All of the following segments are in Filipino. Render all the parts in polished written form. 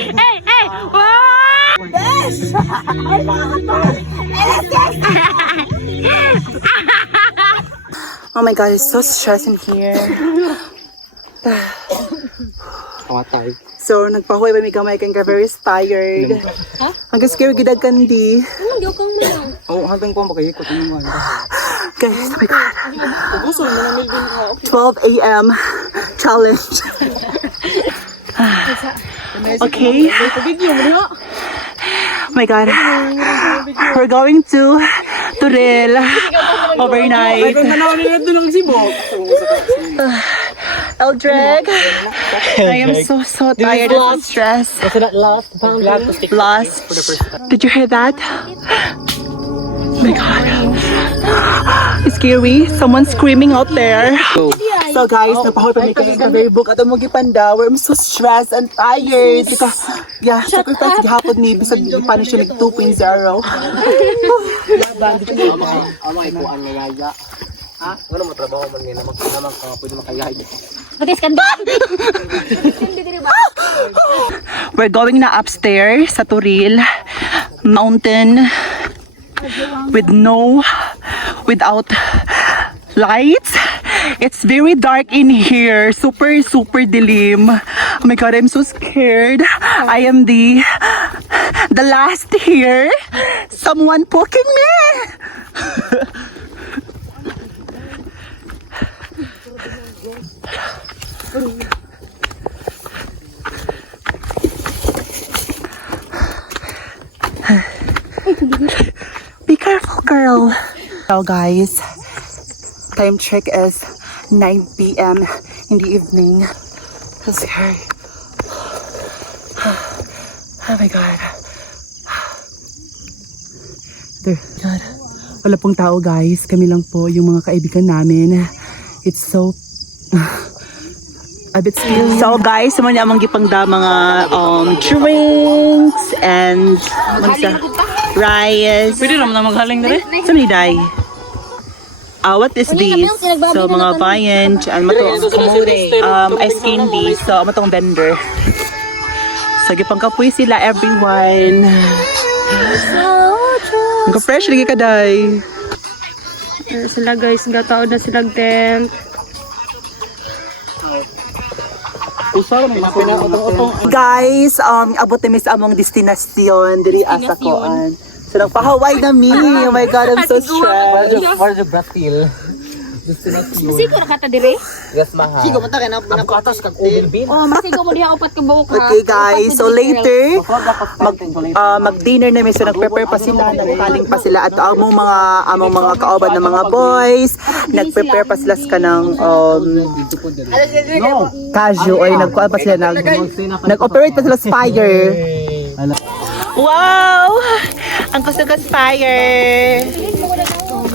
Hey, hey! Wow! Yes! Oh my god, it's so stressing here. Kamatay. So, nagpahuwi ba may kamay kang very tired. Hanggang scary gidad kandi. Anong diyo kang mo? Oo, hanggang ko makikot naman. Guys, oh my god. 12 a.m. challenge. Okay. Oh my god. We're going to Turil overnight. Eldreg. I am so tired and stressed. Lost. Did you hear that? Oh my god. It's scary. Someone's screaming out there. So guys, napahoy pa may very book at umugi panda. I'm so stressed and tired. Because, yeah, sacrifice gihapon ni bisag paano siya nag 2.0. Amay ko ang nayaya. Ha? Ano mo trabaho man ngayon naman ka pwede makayaya. Batis ka ba? We're going na upstairs sa Turil mountain without lights. It's very dark in here. Super dilim. Oh my god, I'm so scared. I am the last here. Someone poking me. Be careful, girl. So guys, time check is 9 p.m. in the evening. So scary. Oh my god. There, god. Wala pong tao guys. Kami lang po yung mga kaibigan namin. It's so a bit scary. So guys, naman niya amang gipangda mga drinks and rice. Pwede naman na maghaling na rin. Sa day. What is this? So mga viand, ano to? Ice candy. So ano tong vendor? So gipangkapoy sila everyone. Ang fresh lagi kaday. Sila guys, gataon na silang tent. Guys, abot na mi sa among destinasyon diri asa koan. So nagpa-Hawaii na mi. Oh my god, I'm so stressed. Where's the Brazil? Masigo na kata dire? Yes, mahal. Sigo mata kay na atas kag Obilbin. Oh, masigo mo diha upat ka buok ha. Okay guys, so later mag-dinner na mi. So nag-prepare pa sila, nagkaling pa sila at among mga kauban ng mga boys. Nag-prepare pa sila sa kanang cashew or nagkuha pa sila nag-operate pa sila sa fire. Wow! Ang kusugas fire!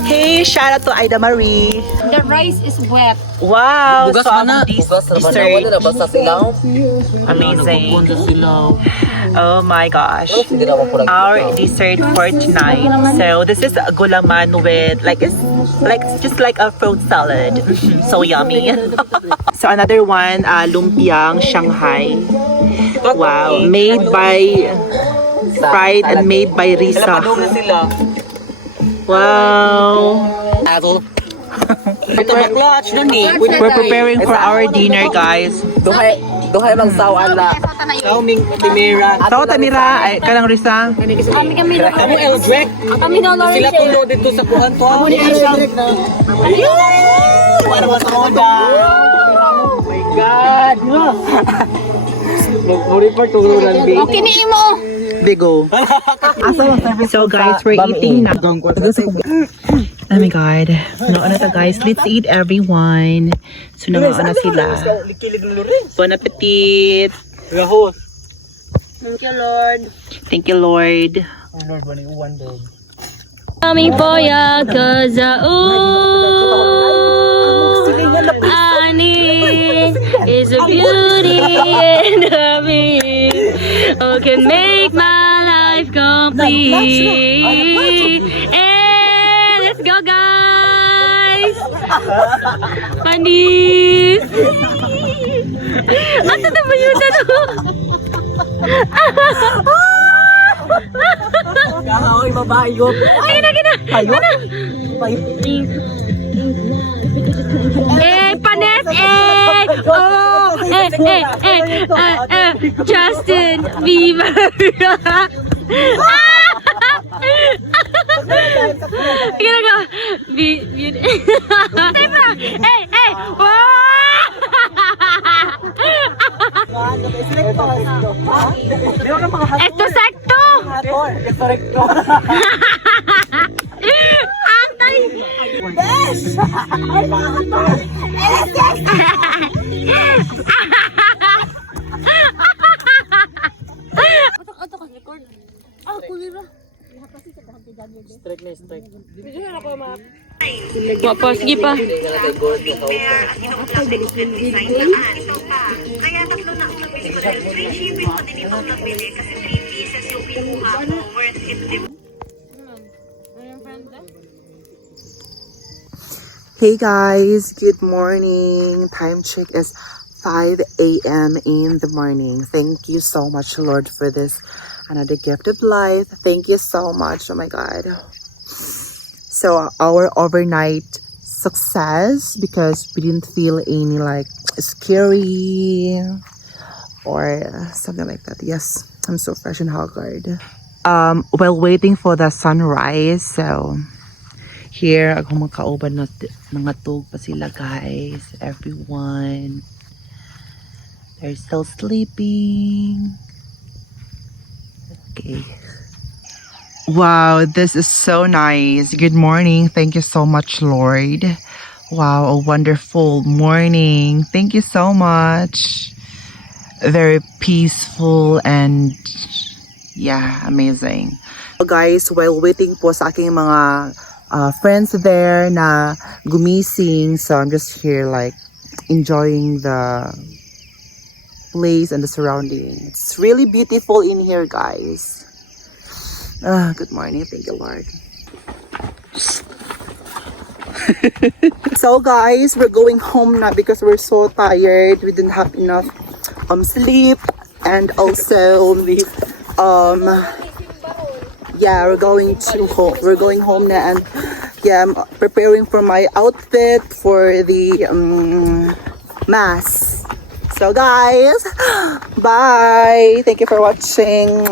Hey, shout out to Ida Marie. The rice is wet. Wow! Bugas So, man na. this Bugas na dessert. na basta silaw. Amazing. Silaw. Oh my gosh. Hindi na mo Our dessert for tonight. So this is gulaman with just like a fruit salad. So yummy. So another one, lumpiang Shanghai. Wow, made by fried and made by Risa. sila. Wow. Ito clutch nun eh. We're preparing for our dinner, guys. Duhay bang sawan la. Sauming timira. Tao tamira ay kanang Risa. Kami na. Amo Eldrek. Kami na Lawrence. Sila tulo dito sa kuhan to. Amo ni Eldrek na. Para ba sa onda? Oh my God. Nag-report turunan bi. Okay ni mo. Bigo. So guys, we're eating now. Oh my god. Ano to guys? Let's eat everyone. So na sila. Bon appetit. Rahos. Thank you, Lord. Thank you, Lord. Lord, bani uwan daw. Coming for ya, cause Annie is a beauty and a beast who can make my life complete. And let's go, guys! Panis! Asa na ba yun? Kahoy, mabayot. Ay, gina. Bayot? Bayot. Panet, oh, Justin Bieber. Gina ka. Esto secto. Antay. Pa, sige pa. Kaya tatlo na ang nabili ko dahil free shipping ko din itong nabili kasi 3 pieces yung kinuha ko. Worth it, diba? Hey guys, good morning. Time check is 5 a.m. in the morning. Thank you so much, Lord, for this another gift of life. Thank you so much. Oh my God. So our overnight success because we didn't feel any like scary or something like that. Yes, I'm so fresh and haggard. While waiting for the sunrise, so here ako makauban na nangatog pa sila guys. Everyone, they're still sleeping. Okay. Wow, this is so nice. Good morning. Thank you so much, Lord. Wow, a wonderful morning. Thank you so much. Very peaceful and yeah, amazing. So guys, while waiting po sa aking mga friends there na gumising, so I'm just here like enjoying the place and the surrounding. It's really beautiful in here, guys. Good morning. Thank you, Lord. So guys, we're going home now because we're so tired. We didn't have enough sleep, and also yeah, we're going home now, and yeah, I'm preparing for my outfit for the mass. So guys, bye. Thank you for watching.